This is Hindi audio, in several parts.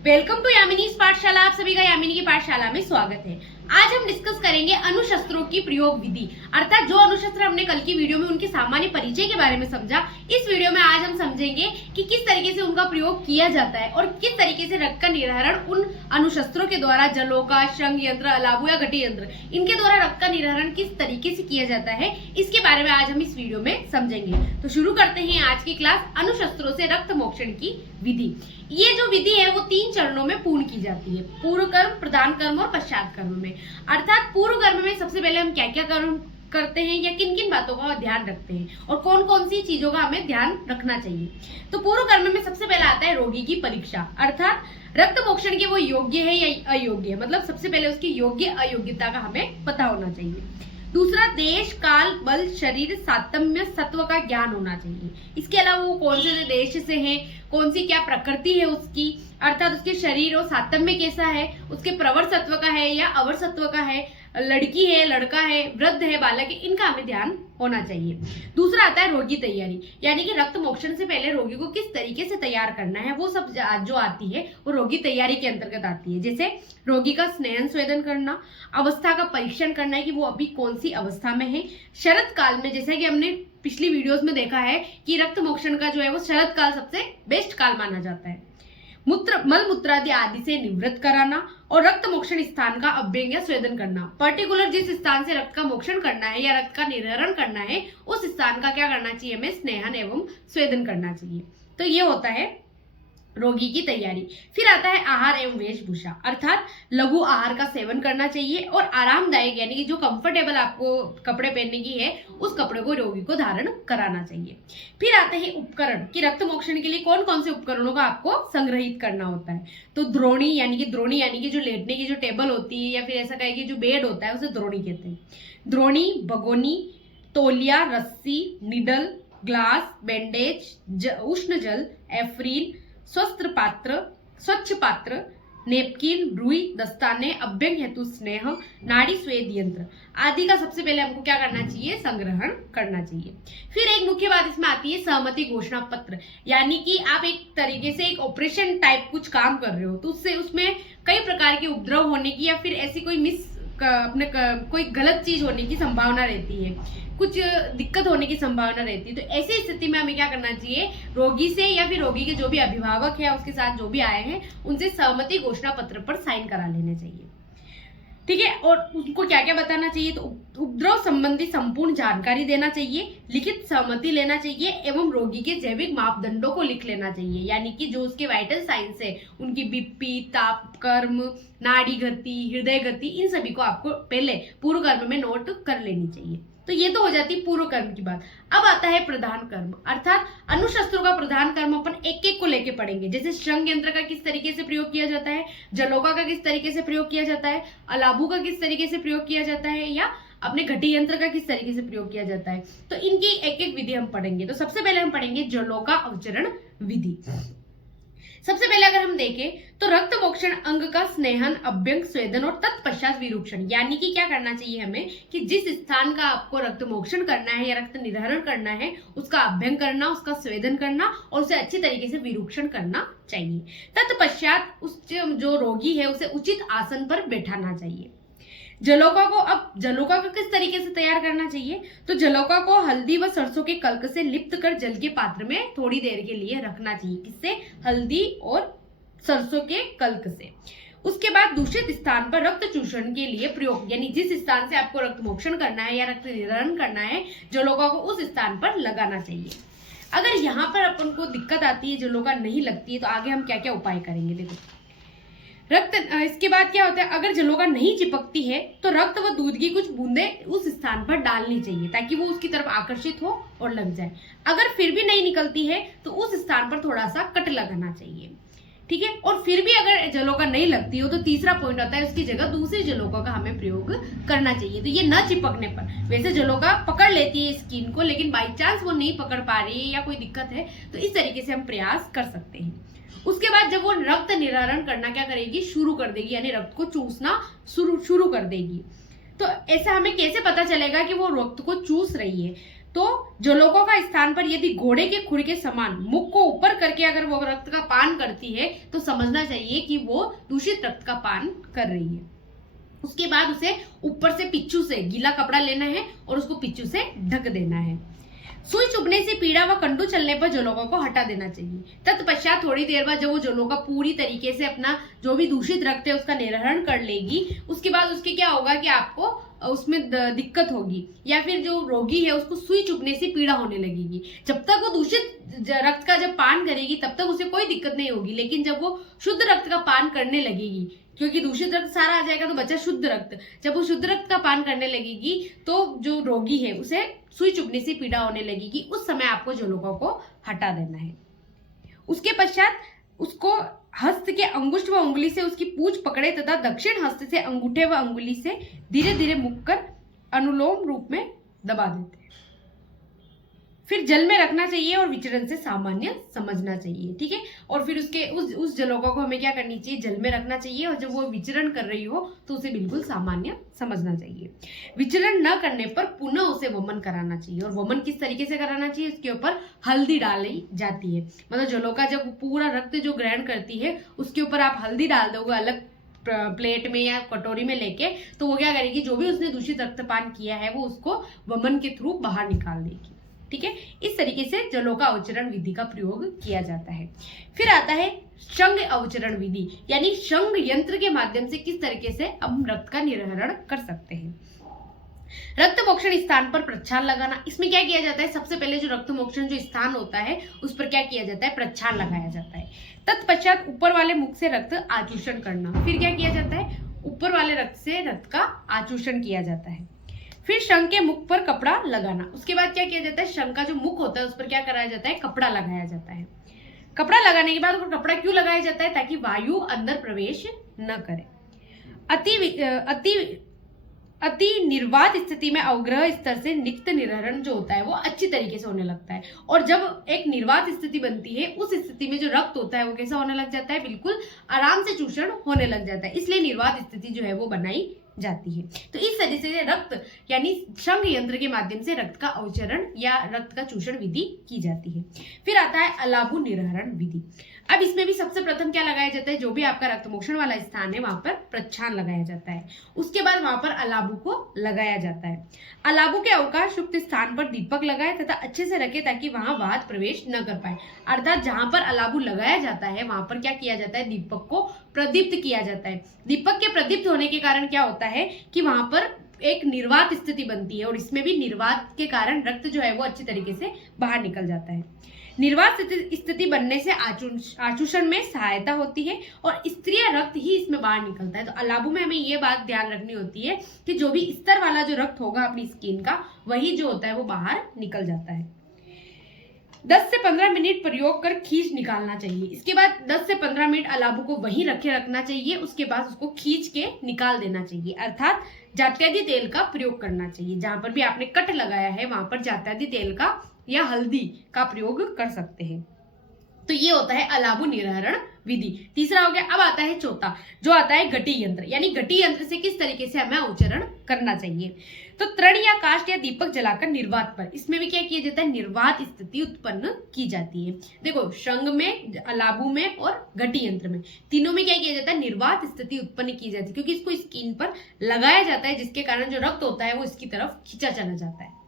वेलकम टू यामिनीज पाठशाला। आप सभी का यामिनी की पाठशाला में स्वागत है। आज हम डिस्कस करेंगे अणुशस्त्रों की प्रयोग विधि, अर्थात जो अणुशस्त्र हमने कल की वीडियो में उनके सामान्य परिचय के बारे में समझा, इस वीडियो में आज हम समझेंगे कि किस तरीके से उनका प्रयोग किया जाता है और किस तरीके से रक्त का निर्हरण उन अणुशस्त्रों के द्वारा, जलोका, शंख यंत्र, अलाबू या घटी यंत्र, इनके द्वारा रक्त का निर्हरण किस तरीके से किया जाता है, इसके बारे में आज हम इस वीडियो में समझेंगे। तो शुरू करते हैं आज की क्लास, अणुशस्त्रों से रक्त मोक्षण की विधि। ये जो विधि है वो 3 चरणों में पूर्ण की जाती है, पूर्व कर्म, प्रधान कर्म और पश्चात कर्म में। अर्थात पूर्व कर्म में सबसे पहले हम क्या क्या कर्म करते हैं या किन किन बातों का ध्यान रखते हैं और कौन कौन सी चीजों का हमें ध्यान रखना चाहिए। तो पूर्व कर्म में सबसे पहले आता है रोगी की परीक्षा, अर्थात रक्त मोक्षण के वो योग्य है या अयोग्य है, मतलब सबसे पहले उसकी योग्य अयोग्यता का हमें पता होना चाहिए। दूसरा, देश, काल, बल, शरीर, सातम्य सत्व का ज्ञान होना चाहिए। इसके अलावा वो कौन से देश से है, कौन सी क्या प्रकृति है उसकी, अर्थात उसके शरीर और सातम्य कैसा है, उसके प्रवर सत्व का है या अवर सत्व का है, लड़की है, लड़का है, वृद्ध है, बालक है, इनका हमें ध्यान होना चाहिए। दूसरा आता है रोगी तैयारी, यानी कि रक्त मोक्षण से पहले रोगी को किस तरीके से तैयार करना है, वो सब जो आती है वो रोगी तैयारी के अंतर्गत आती है। जैसे रोगी का स्नेहन स्वेदन करना, अवस्था का परीक्षण करना है कि वो अभी कौन सी अवस्था में है। शरद काल में, जैसे कि हमने पिछली वीडियोस में देखा है कि रक्त मोक्षण का जो है वो शरद काल सबसे बेस्ट काल माना जाता है। मल मूत्रादि आदि से निवृत्त कराना और रक्त मोक्षण स्थान का अभ्यंग या स्वेदन करना। पर्टिकुलर जिस स्थान से रक्त का मोक्षण करना है या रक्त का निर्हरण करना है, उस स्थान का क्या करना चाहिए, हमें स्नेहन एवं स्वेदन करना चाहिए। तो ये होता है रोगी की तैयारी। फिर आता है आहार एवं वेशभूषा, अर्थात लघु आहार का सेवन करना चाहिए और आरामदायक यानी कि जो कंफर्टेबल आपको कपड़े पहनने की है उस कपड़े को रोगी को धारण कराना चाहिए। फिर आते हैं उपकरण कि रक्त मोक्षण के लिए कौन कौन से उपकरणों का आपको संग्रहित करना होता है। तो द्रोणी यानी कि जो लेटने की जो टेबल होती है या फिर ऐसा कहे कि जो बेड होता है उसे द्रोणी कहते हैं। द्रोणी, भगोनी, तौलिया, रस्सी, निडल, ग्लास, बैंडेज, उष्ण जल, एफ्रीन, स्वस्त्र पात्र, स्वच्छ पात्र, नेपकिन, रुई, दस्ताने, अभ्यंग हेतु स्नेह, नाड़ी स्वेद यंत्र आदि का सबसे पहले हमको क्या करना चाहिए, संग्रहण करना चाहिए। फिर एक मुख्य बात इसमें आती है सहमति घोषणा पत्र, यानी कि आप एक तरीके से एक ऑपरेशन टाइप कुछ काम कर रहे हो तो उससे उसमें कई प्रकार के उपद्रव होने की या फिर ऐसी कोई कोई गलत चीज होने की संभावना रहती है, कुछ दिक्कत होने की संभावना रहती है। तो ऐसी स्थिति में हमें क्या करना चाहिए, रोगी से या फिर रोगी के जो भी अभिभावक है उसके साथ जो भी आए हैं उनसे सहमति घोषणा पत्र पर साइन करा लेने चाहिए। ठीक है, और उनको क्या क्या बताना चाहिए, तो उपद्रव संबंधी संपूर्ण जानकारी देना चाहिए, लिखित सहमति लेना चाहिए एवं रोगी के जैविक मापदंडों को लिख लेना चाहिए, यानी कि जो उसके वाइटल साइंस है, उनकी बीपी, ताप, कर्म, नाड़ी गति, हृदय गति, इन सभी को आपको पहले पूर्व कर्म में नोट कर लेनी चाहिए। तो ये तो हो जाती है पूर्व कर्म की बात। अब आता है प्रधान कर्म, अर्थात अणुशस्त्रों का प्रधान कर्म अपन एक एक को लेके पढ़ेंगे। जैसे शंख यंत्र का किस तरीके से प्रयोग किया जाता है, जलोका का किस तरीके से प्रयोग किया जाता है, अलाबू का किस तरीके से प्रयोग किया जाता है या अपने घटी यंत्र का किस तरीके से प्रयोग किया जाता है, तो इनकी एक एक विधि हम पढ़ेंगे। तो सबसे पहले हम पढ़ेंगे जलोका अवचरण विधि। सबसे पहले अगर हम देखें तो रक्त मोक्षण अंग का स्नेहन, अभ्यंग, स्वेदन और तत्पश्चात विरूक्षण, यानी कि क्या करना चाहिए हमें कि जिस स्थान का आपको रक्त मोक्षण करना है या रक्त निर्हरण करना है उसका अभ्यंग करना, उसका स्वेदन करना और उसे अच्छी तरीके से विरूक्षण करना चाहिए। तत्पश्चात उस जो रोगी है उसे उचित आसन पर बैठाना चाहिए। जलोका को किस तरीके से तैयार करना चाहिए, तो जलोका को हल्दी व सरसों के कल्क से लिप्त कर जल के पात्र में थोड़ी देर के लिए रखना चाहिए। किससे, हल्दी और सरसों के कल्क से। उसके बाद दूषित स्थान पर रक्त चूषण के लिए प्रयोग, यानी जिस स्थान से आपको रक्त मोक्षण करना है या रक्त निर्हरण करना है, जलोका को उस स्थान पर लगाना चाहिए। अगर यहाँ पर अपन को दिक्कत आती है, जलोका नहीं लगती है, तो आगे हम क्या क्या उपाय करेंगे। देखो इसके बाद क्या होता है, अगर जलोका नहीं चिपकती है तो रक्त व दूध की कुछ बूंदें उस स्थान पर डालनी चाहिए ताकि वो उसकी तरफ आकर्षित हो और लग जाए। अगर फिर भी नहीं निकलती है तो उस स्थान पर थोड़ा सा कट लगाना चाहिए। ठीक है, और फिर भी अगर जलोका नहीं लगती हो तो तीसरा पॉइंट आता है उसकी जगह दूसरी जलोका का हमें प्रयोग करना चाहिए। तो ये न चिपकने पर, वैसे जलोका पकड़ लेती है स्किन को, लेकिन बाई चांस वो नहीं पकड़ पा रही है या कोई दिक्कत है तो इस तरीके से हम प्रयास कर सकते हैं। उसके बाद जब वो रक्त निर्हरण करना क्या करेगी, शुरू कर देगी, यानी रक्त को चूसना शुरू कर देगी। तो ऐसा हमें कैसे पता चलेगा कि वो रक्त को चूस रही है, तो जलोकों का स्थान पर यदि घोड़े के खुर के समान मुख को ऊपर करके अगर वो रक्त का पान करती है तो समझना चाहिए कि वो दूषित रक्त का पान कर रही है। उसके बाद उसे ऊपर से पिच्चू से गीला कपड़ा लेना है और उसको पिच्चू से ढक देना है। सुई चुभने से पीड़ा व कंडू चलने पर जलोका को हटा देना चाहिए। तत्पश्चात थोड़ी देर बाद जब वो जलोका पूरी तरीके से अपना जो भी दूषित रक्त है उसका निर्हरण कर लेगी, उसके बाद उसके क्या होगा कि आपको उसमें दिक्कत होगी या फिर जो रोगी है उसको सुई चुभने से पीड़ा होने लगेगी। जब तक वो दूषित रक्त का जब पान करेगी तब तक उसे कोई दिक्कत नहीं होगी, लेकिन जब वो शुद्ध रक्त का पान करने लगेगी, क्योंकि दूषित रक्त सारा आ जाएगा तो बचा शुद्ध रक्त, जब वो शुद्ध रक्त का पान करने लगेगी तो जो रोगी है उसे सुई चुभने से पीड़ा होने लगेगी। उस समय आपको जलोका को हटा देना है। उसके पश्चात उसको हस्त के अंगुष्ठ व उंगली से उसकी पूंछ पकड़े तथा दक्षिण हस्त से अंगूठे व अंगुली से धीरे धीरे मुख कर अनुलोम रूप में दबा देते हैं। फिर जल में रखना चाहिए और विचरण से सामान्य समझना चाहिए। ठीक है, और फिर उसके उस जलोका को हमें क्या करनी चाहिए, जल में रखना चाहिए और जब वो विचरण कर रही हो तो उसे बिल्कुल सामान्य समझना चाहिए। विचरण न करने पर पुनः उसे वमन कराना चाहिए। और वमन किस तरीके से कराना चाहिए, उसके ऊपर हल्दी डाली जाती है। मतलब जलोका जब पूरा रक्त जो ग्रहण करती है उसके ऊपर आप हल्दी डाल दोगे अलग प्लेट में या कटोरी में लेके, तो वो क्या करेगी, जो भी उसने दूषित रक्तपान किया है वो उसको वमन के थ्रू बाहर निकाल देगी। ठीक है, इस तरीके से जलोका अवचरण विधि का प्रयोग किया जाता है। फिर आता है शंग अवचरण विधि, यानी शंग यंत्र के माध्यम से किस तरीके से हम रक्त का निर्हरण कर सकते हैं। रक्त मोक्षण स्थान पर प्रच्छान लगाना। इसमें क्या किया जाता है, सबसे पहले जो रक्त मोक्षण जो स्थान होता है उस पर क्या किया जाता है, प्रच्छान लगाया जाता है। तत्पश्चात ऊपर वाले मुख से रक्त आचूषण करना। फिर क्या किया जाता है, ऊपर वाले रक्त से रक्त का आचूषण किया जाता है। फिर शंख के मुख पर कपड़ा लगाना। उसके बाद क्या किया जाता है, शंख का जो मुख होता है उस पर क्या कराया जाता है, कपड़ा लगाया जाता है। कपड़ा लगाने के बाद वो कपड़ा क्यों लगाया जाता है, ताकि वायु अंदर प्रवेश न करे। अति निर्वात स्थिति में अवग्रह स्तर से निक्त निर्हरण जो होता है वो अच्छी तरीके से होने लगता है। और जब एक निर्वात स्थिति बनती है उस स्थिति में जो रक्त होता है वो कैसा होने लग जाता है, बिल्कुल आराम से चूषण होने लग जाता है। इसलिए निर्वात स्थिति जो है वो बनाई जाती है। तो इस तरीके से रक्त यानी शंख यंत्र के माध्यम से रक्त का अवचरण या रक्त का चूषण विधि की जाती है। फिर आता है अलाबु निर्हरण विधि। अब इसमें भी सबसे प्रथम क्या लगाया जाता है, जो भी आपका रक्त मोक्षण वाला स्थान है वहां पर प्रच्छान लगाया जाता है। उसके बाद वहां पर अलाबु को लगाया जाता है। अलाबु के अवकाश युक्त स्थान पर दीपक लगाए तथा अच्छे से रखे ताकि वहां वात प्रवेश न कर पाए। अर्थात जहां पर अलाबु लगाया जाता है वहां पर क्या किया जाता है, दीपक को प्रदीप्त किया जाता है। दीपक के प्रदीप्त होने के कारण क्या होता है कि वहां पर एक निर्वात स्थिति बनती है और इसमें भी निर्वात के कारण रक्त जो है वो अच्छी तरीके से बाहर निकल जाता है। निर्वात स्थिति बनने से आचूषण में सहायता होती है और स्त्रीय रक्त ही इसमें बाहर निकलता है। तो अलाबु में हमें ये बात ध्यान रखनी होती है कि जो भी स्तर वाला जो रक्त होगा अपनी स्किन का वही जो होता है वो बाहर निकल जाता है। 10 से 15 मिनट प्रयोग कर खींच निकालना चाहिए। इसके बाद 10 से 15 मिनट अलाबु को वहीं रखना चाहिए। उसके बाद उसको खींच के निकाल देना चाहिए, अर्थात जात्यादि तेल का प्रयोग करना चाहिए। जहां पर भी आपने कट लगाया है वहां पर जात्यादि तेल का या हल्दी का प्रयोग कर सकते हैं। तो ये होता है अलाबु निर्हरण विधि। तीसरा हो गया। अब आता है चौथा, जो आता है घटी यंत्र, यानी घटी यंत्र से किस तरीके से हमें अवचरण करना चाहिए। तो तृण या काष्ठ या दीपक जलाकर निर्वात पर, इसमें भी क्या किया जाता है, निर्वात स्थिति उत्पन्न की जाती है। देखो शंख में, अलाबु में और घटी यंत्र में, तीनों में क्या किया जाता है, निर्वात स्थिति उत्पन्न की जाती है, क्योंकि इसको स्किन पर लगाया जाता है जिसके कारण जो रक्त होता है वो इसकी तरफ खींचा चला जाता है।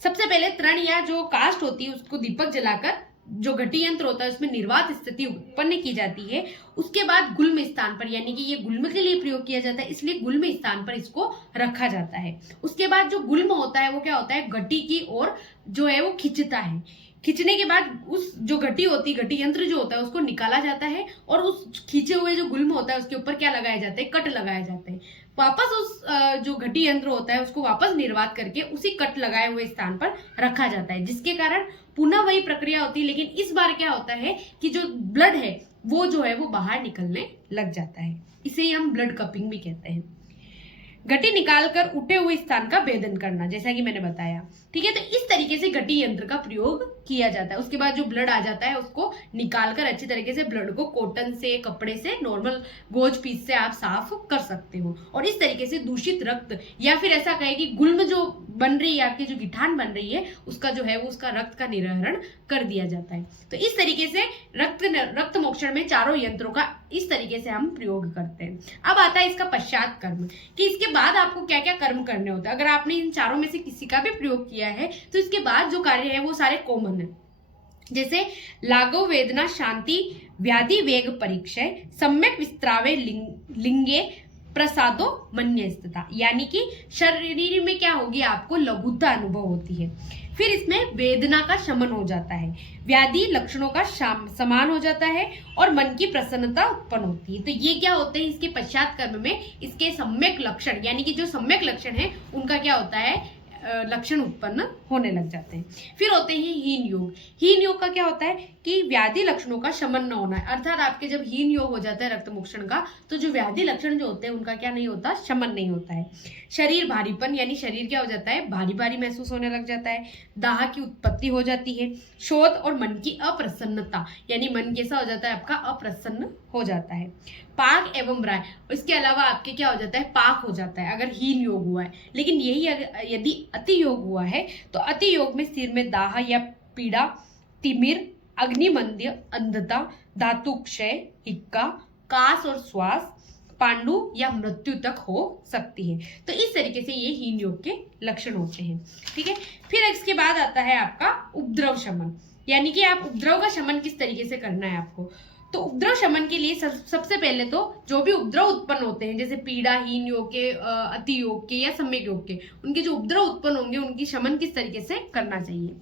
सबसे पहले तृण या जो काष्ठ होती है उसको दीपक जलाकर जो घटी यंत्र होता है उसमें निर्वात स्थिति उत्पन्न की जाती है। उसके बाद गुल्म स्थान पर, यानी कि ये गुल्म के लिए प्रयोग किया जाता है इसलिए गुल्म स्थान पर इसको रखा जाता है। उसके बाद जो गुल्म होता है वो क्या होता है, घटी की ओर जो है वो खींचता है। खींचने के बाद उस जो घटी होती है, घटी यंत्र जो होता है उसको निकाला जाता है और उस खींचे हुए जो गुल्म होता है उसके ऊपर क्या लगाया जाता है, कट लगाया जाता है। वापस उस जो घटी यंत्र होता है उसको वापस निर्वात करके उसी कट लगाए हुए स्थान पर रखा जाता है, जिसके कारण पुनः वही प्रक्रिया होती है। लेकिन इस बार क्या होता है कि जो ब्लड है वो जो है वो बाहर निकलने लग जाता है। इसे ही हम ब्लड कपिंग भी कहते हैं। घटी निकालकर उठे हुए स्थान का भेदन करना, जैसा कि मैंने बताया। ठीक है, तो इस तरीके से घटी यंत्र का प्रयोग किया जाता है। उसके बाद जो ब्लड आ जाता है उसको निकालकर अच्छी तरीके से ब्लड को कॉटन से, कपड़े से, नॉर्मल गोज पीस से आप साफ कर सकते हो। और इस तरीके से दूषित रक्त या फिर ऐसा कहे कि गुल्म जो बन रही है, आपकी जो गिठान बन रही है, उसका जो है वो उसका रक्त का निर्हरण कर दिया जाता है। तो इस तरीके से रक्त मोक्षण में चारों यंत्रों का इस तरीके से हम प्रयोग करते हैं। अब आता है इसका पश्चात कर्म, कि इसके बाद आपको क्या क्या कर्म करने होते हैं। अगर आपने इन चारों में से किसी का भी प्रयोग किया है तो इसके बाद जो कार्य है वो सारे कॉमन है, जैसे लागो वेदना शांति व्याधि वेग परीक्षय सम्यक विस्त्रावे लिंगे प्रसादो मन्यस्तता, यानी कि शरीर में क्या होगी, आपको लघुता अनुभव होती है। फिर इसमें वेदना का शमन हो जाता है, व्याधि लक्षणों का समान हो जाता है और मन की प्रसन्नता उत्पन्न होती है। तो ये क्या होते हैं इसके पश्चात कर्म में, इसके सम्यक लक्षण, यानी कि जो सम्यक लक्षण है उनका क्या होता है, लक्षण उत्पन्न होने लग जाते हैं। फिर होते हैं हीन योग। हीन योग का क्या होता है कि व्याधि लक्षणों का शमन न होना है, अर्थात आपके जब हीन योग हो जाता है रक्त मोक्षण का, तो जो व्याधि लक्षण जो होते हैं उनका क्या नहीं होता, शमन नहीं होता है। शरीर भारीपन, यानी शरीर क्या हो जाता है, भारी भारी महसूस होने लग जाता है। दाह की उत्पत्ति हो जाती है। शोध और मन की अप्रसन्नता, यानी मन कैसा हो जाता है आपका, अप्रसन्न हो जाता है। पाक एवं ब्राय, इसके अलावा आपके क्या हो जाता है, पाक हो जाता है अगर हीन योग हुआ है। लेकिन यही यदि अति योग हुआ है तो अति योग में सिर में दाह या पीड़ा, तिमिर, अग्निमंद्य, अंधता, धातु क्षय, हिक्का, कास और श्वास, पांडु या मृत्यु तक हो सकती है। तो इस तरीके से ये हीन योग के लक्षण होते हैं। ठीक है, फिर इसके बाद आता है आपका उपद्रव शमन, यानी कि आप उपद्रव का शमन किस तरीके से करना है आपको। तो उपद्रव शमन के लिए सबसे पहले तो जो भी उपद्रव उत्पन्न होते हैं, जैसे पीड़ा, हीन योग के, अति योग के या सम्यक योग के, उनके जो उपद्रव उत्पन्न होंगे उनकी शमन किस तरीके से करना चाहिए।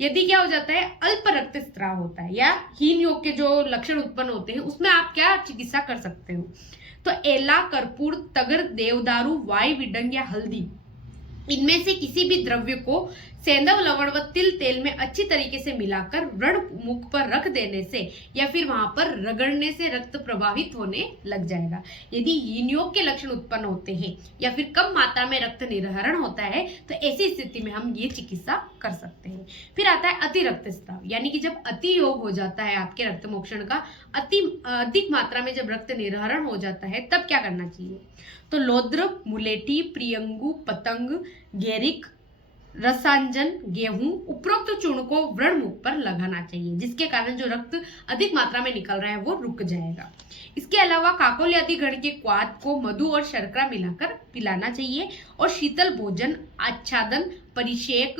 यदि क्या हो जाता है, अल्प रक्तस्राव होता है या हीन योग के जो लक्षण उत्पन्न होते हैं उसमें आप क्या चिकित्सा कर सकते हो। तो एला, कर्पूर, तगर, देवदारू, वाई विडंग या हल्दी, इनमें से किसी भी द्रव्य को सेंधव लवण व तिल तेल में अच्छी तरीके से मिलाकर व्रण मुख पर रख देने से या फिर वहां पर रगड़ने से रक्त प्रवाहित होने लग जाएगा। यदि हीन योग के लक्षण उत्पन्न होते हैं या फिर कम मात्रा में रक्त निर्हरण होता है तो ऐसी स्थिति में हम ये चिकित्सा कर सकते हैं। फिर आता है अति रक्तस्राव, यानी कि जब अति योग हो जाता है आपके रक्त मोक्षण का, अधिक मात्रा में जब रक्त निर्हरण हो जाता है तब क्या करना चाहिए। तो लौद्र, मुलेठी, प्रियंगु, पतंग, गेरिक, रसांजन, गेहूं, उपरोक्त चूर्ण को व्रण मुख पर लगाना चाहिए, जिसके कारण जो रक्त अधिक मात्रा में निकल रहा है वो रुक जाएगा। इसके अलावा काकोल आदि गण के क्वाथ को मधु और शर्करा मिलाकर पिलाना चाहिए और शीतल भोजन, आच्छादन, परिषेक,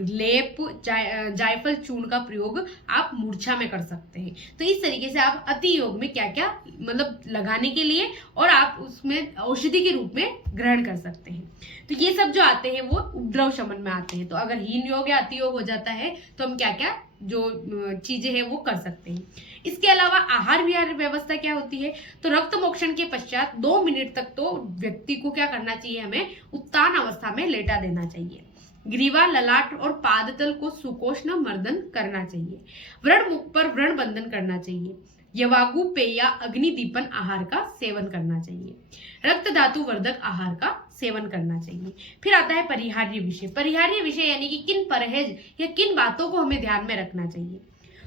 लेप, जायफल चूर्ण का प्रयोग आप मूर्छा में कर सकते हैं। तो इस तरीके से आप अति योग में क्या क्या मतलब लगाने के लिए और आप उसमें औषधि के रूप में ग्रहण कर सकते हैं। तो ये सब जो आते हैं वो उपद्रव शमन में आते हैं। तो अगर हीन योग या अति योग हो जाता है तो हम क्या क्या जो चीजें हैं वो कर सकते हैं। इसके अलावा आहार विहार व्यवस्था क्या होती है। तो रक्त मोक्षण के पश्चात 2 मिनट तक तो व्यक्ति को क्या करना चाहिए, हमें उत्तान अवस्था में लेटा देना चाहिए। ग्रीवा, ललाट और पादतल को सुकोष्ण मर्दन करना चाहिए। व्रण मुख पर व्रण बंधन करना चाहिए। यवागु पेय या अग्निदीपन आहार का सेवन करना चाहिए। रक्त धातु वर्धक आहार का सेवन करना चाहिए। फिर आता है परिहार्य विषय। परिहार्य विषय यानी कि किन परहेज या किन बातों को हमें ध्यान में रखना चाहिए।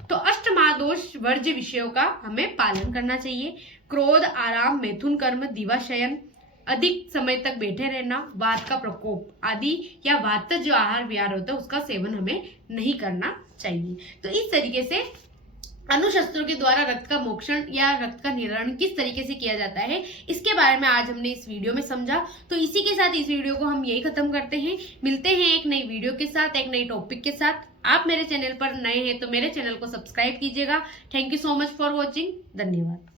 तो अष्टमादोष वर्ज्य विषयों का हमें पालन करना चाहिए। क्रोध, आराम, मैथुन कर्म, दिवाशयन, अधिक समय तक बैठे रहना, वात का प्रकोप आदि या वातज जो आहार विहार होता है उसका सेवन हमें नहीं करना चाहिए। तो इस तरीके से अनुशस्त्रों के द्वारा रक्त का मोक्षण या रक्त का निर्हरण किस तरीके से किया जाता है इसके बारे में आज हमने इस वीडियो में समझा। तो इसी के साथ इस वीडियो को हम यही खत्म करते हैं। मिलते हैं एक नई वीडियो के साथ, एक नई टॉपिक के साथ। आप मेरे चैनल पर नए हैं तो मेरे चैनल को सब्सक्राइब कीजिएगा। Thank you so much for watching. धन्यवाद।